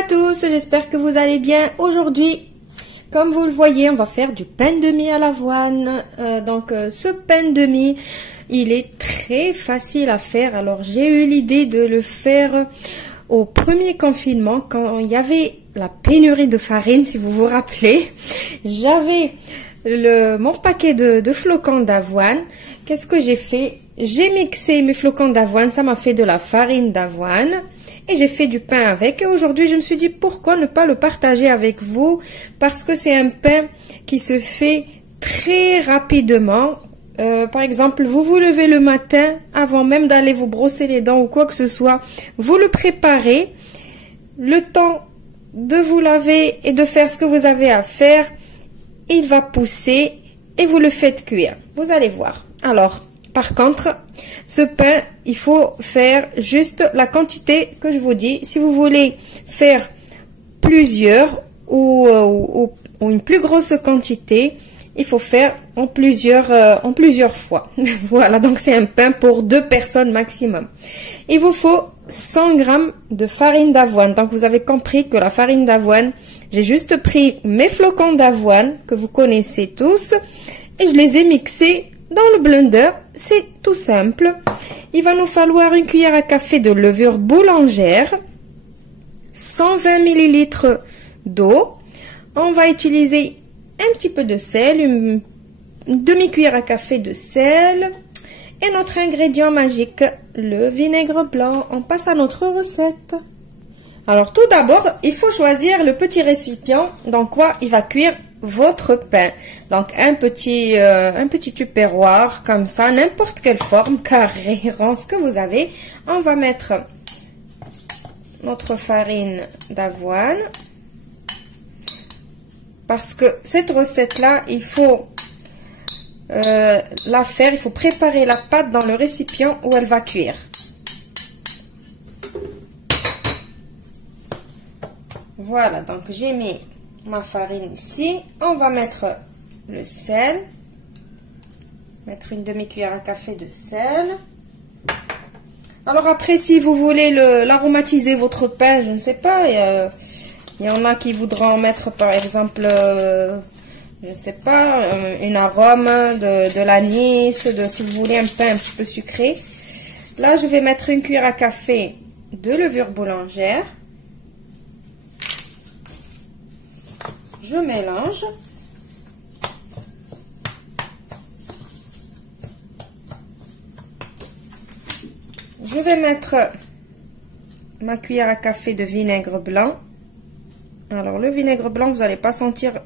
à tous, j'espère que vous allez bien. Aujourd'hui, comme vous le voyez, on va faire du pain de mie à l'avoine. Ce pain de mie, il est très facile à faire. Alors, j'ai eu l'idée de le faire au premier confinement, quand il y avait la pénurie de farine, si vous vous rappelez. J'avais mon paquet de flocons d'avoine. Qu'est-ce que j'ai fait? J'ai mixé mes flocons d'avoine, ça m'a fait de la farine d'avoine. Et j'ai fait du pain avec. Et aujourd'hui, je me suis dit, pourquoi ne pas le partager avec vous? Parce que c'est un pain qui se fait très rapidement. Par exemple, vous vous levez le matin, avant même d'aller vous brosser les dents ou quoi que ce soit, vous le préparez. Le temps de vous laver et de faire ce que vous avez à faire, il va pousser et vous le faites cuire. Vous allez voir. Alors, par contre, ce pain, il faut faire juste la quantité que je vous dis. Si vous voulez faire plusieurs ou une plus grosse quantité, il faut faire en plusieurs fois. Voilà, donc c'est un pain pour 2 personnes maximum. Il vous faut 100 g de farine d'avoine. Donc vous avez compris que la farine d'avoine, j'ai juste pris mes flocons d'avoine que vous connaissez tous et je les ai mixés dans le blender. C'est tout simple. Il va nous falloir une cuillère à café de levure boulangère, 120 ml d'eau. On va utiliser un petit peu de sel, une demi-cuillère à café de sel. Et notre ingrédient magique, le vinaigre blanc. On passe à notre recette. Alors tout d'abord, il faut choisir le petit récipient dans quoi il va cuire votre pain. Donc un petit tupperware comme ça, n'importe quelle forme, carré, rond, ce que vous avez. On va mettre notre farine d'avoine. Parce que cette recette-là, il faut la faire, il faut préparer la pâte dans le récipient où elle va cuire. Voilà, donc j'ai mis ma farine ici. On va mettre le sel. Mettre une demi-cuillère à café de sel. Alors après, si vous voulez l'aromatiser votre pain, je ne sais pas, il y en a qui voudront mettre par exemple, je ne sais pas, une arôme de l'anis, si vous voulez un pain un petit peu sucré. Là, je vais mettre une cuillère à café de levure boulangère. Je mélange. Je vais mettre ma cuillère à café de vinaigre blanc. Alors le vinaigre blanc, vous n'allez pas sentir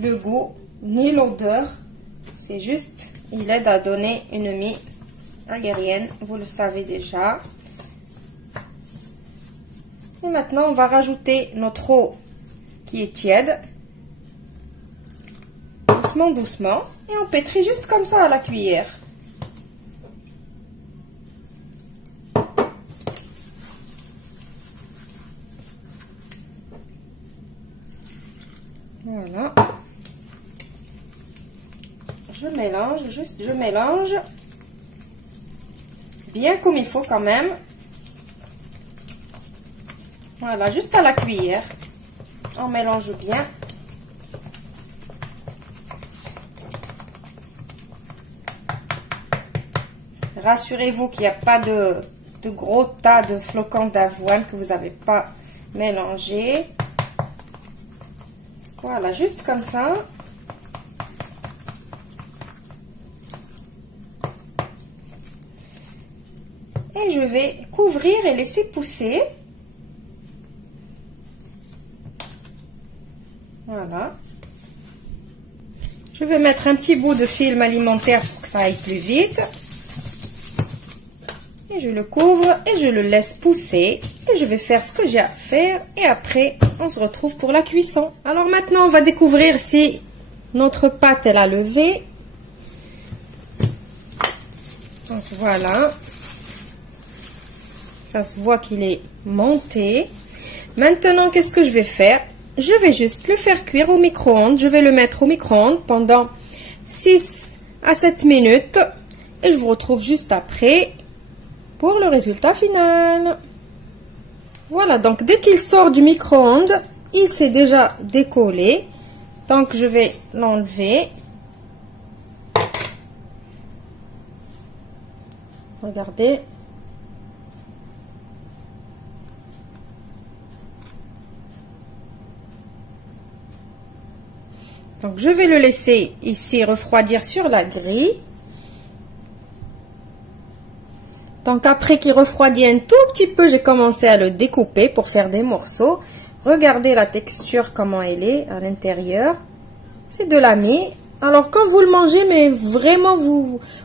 le goût ni l'odeur. C'est juste, il aide à donner une mie aérienne. Vous le savez déjà. Et maintenant, on va rajouter notre eau qui est tiède. Doucement, doucement. Et on pétrit juste comme ça à la cuillère. Voilà. Je mélange, je mélange. Bien comme il faut quand même. Voilà, juste à la cuillère. On mélange bien. Rassurez-vous qu'il n'y a pas de gros tas de flocons d'avoine que vous n'avez pas mélangé. Voilà, juste comme ça. Et je vais couvrir et laisser pousser. Voilà. Je vais mettre un petit bout de film alimentaire pour que ça aille plus vite. Et je le couvre et je le laisse pousser. Et je vais faire ce que j'ai à faire. Et après, on se retrouve pour la cuisson. Alors maintenant, on va découvrir si notre pâte, elle a levé. Donc voilà. Ça se voit qu'il est monté. Maintenant, qu'est-ce que je vais faire? Je vais juste le faire cuire au micro-ondes. Je vais le mettre au micro-ondes pendant 6 à 7 minutes. Et je vous retrouve juste après pour le résultat final. Voilà, donc dès qu'il sort du micro-ondes, il s'est déjà décollé. Donc je vais l'enlever. Regardez. Donc je vais le laisser ici refroidir sur la grille. Donc après qu'il refroidit un tout petit peu, j'ai commencé à le découper pour faire des morceaux. Regardez la texture, comment elle est à l'intérieur. C'est de la mie. Alors quand vous le mangez, mais vraiment,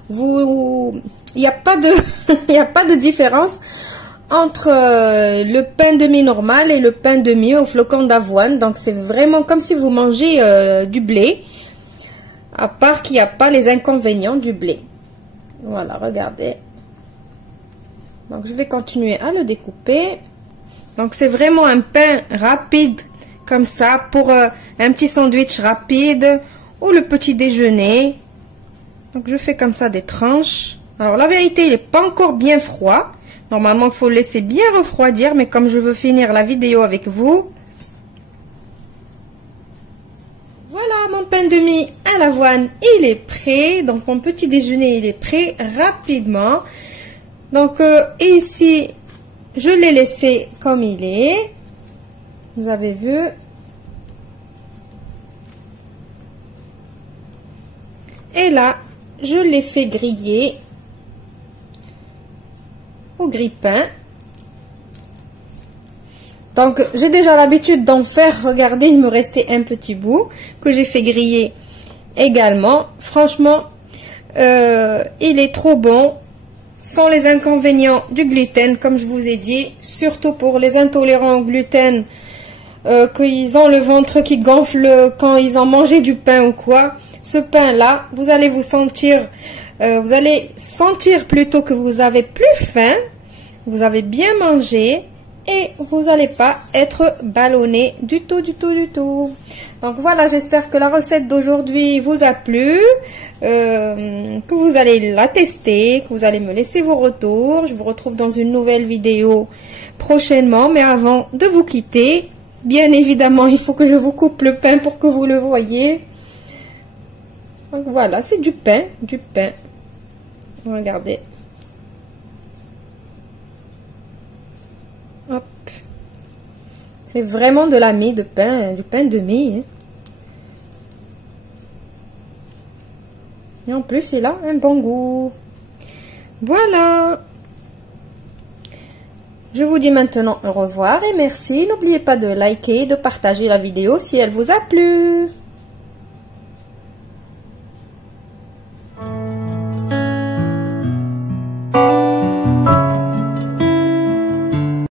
il n'y a pas de, il n'y a pas de différence entre le pain de mie normal et le pain de mie au flocon d'avoine. Donc c'est vraiment comme si vous mangez du blé, à part qu'il n'y a pas les inconvénients du blé. Voilà, regardez. Donc je vais continuer à le découper. Donc c'est vraiment un pain rapide comme ça pour un petit sandwich rapide ou le petit déjeuner. Donc je fais comme ça des tranches. Alors la vérité, il n'est pas encore bien froid. Normalement il faut le laisser bien refroidir, mais comme je veux finir la vidéo avec vous. Voilà, mon pain de mie à l'avoine, il est prêt. Donc mon petit déjeuner, il est prêt rapidement. Donc ici, je l'ai laissé comme il est. Vous avez vu. Et là, je l'ai fait griller au grille-pain. Donc, j'ai déjà l'habitude d'en faire. Regardez, il me restait un petit bout que j'ai fait griller également. Franchement, il est trop bon. Sans les inconvénients du gluten, comme je vous ai dit, surtout pour les intolérants au gluten, qu'ils ont le ventre qui gonfle quand ils ont mangé du pain ou quoi. Ce pain-là, vous allez sentir plutôt que vous avez plus faim, vous avez bien mangé et vous n'allez pas être ballonné du tout, du tout, du tout. Donc voilà, j'espère que la recette d'aujourd'hui vous a plu, que vous allez la tester, que vous allez me laisser vos retours. Je vous retrouve dans une nouvelle vidéo prochainement, mais avant de vous quitter, bien évidemment, il faut que je vous coupe le pain pour que vous le voyez. Donc voilà, c'est du pain, du pain. Regardez. Hop. C'est vraiment de la mie de pain, du pain de mie. Hein. Et en plus, il a un bon goût. Voilà. Je vous dis maintenant au revoir et merci. N'oubliez pas de liker et de partager la vidéo si elle vous a plu.